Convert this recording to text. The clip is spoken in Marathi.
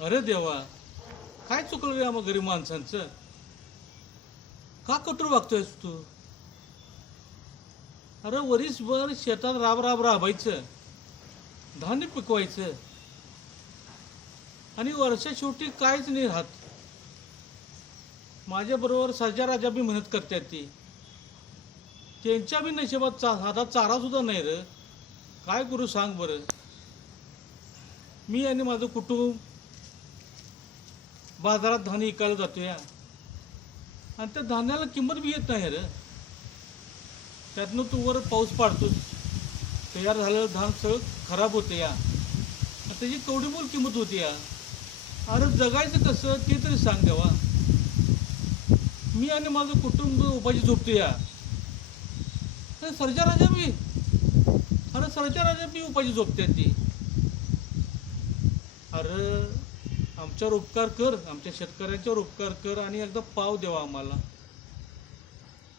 अरे देवा, काय चुकलं रे आम्हा गरीब माणसांचं? का कठोर वागतोयस तू? अरे वरीसभर शेतात राब राब राबायचं, धान्य पिकवायचं आणि वर्षा शेवटी काहीच नाही राहत. माझ्याबरोबर सर्जा राजा बी मेहनत करतात ती, त्यांच्या बी नशिबात साधा चारा सुद्धा नाही रे. काय करू सांग बरं? मी आणि माझं कुटुंब बाजारात धान्य विकायला जातो या, आणि त्या धान्याला किंमत बी येत नाही रे. त्यातनं तू वर पाऊस पाडतोस, तयार झालेलं धान सगळं खराब होते या, आणि त्याची केवढी किंमत होती या. अरे जगायचं कसं ते तरी सांग देवा. मी आणि माझं कुटुंब उपाशी झोपतो या. सर्जा राजा बी, अरे सर्जा राजा बी उपाशी झोपते ती. अरे आमच्यावर उपकार कर, आमच्या शेतकऱ्यांच्यावर उपकार कर आणि एकदा पाव देवा आम्हाला.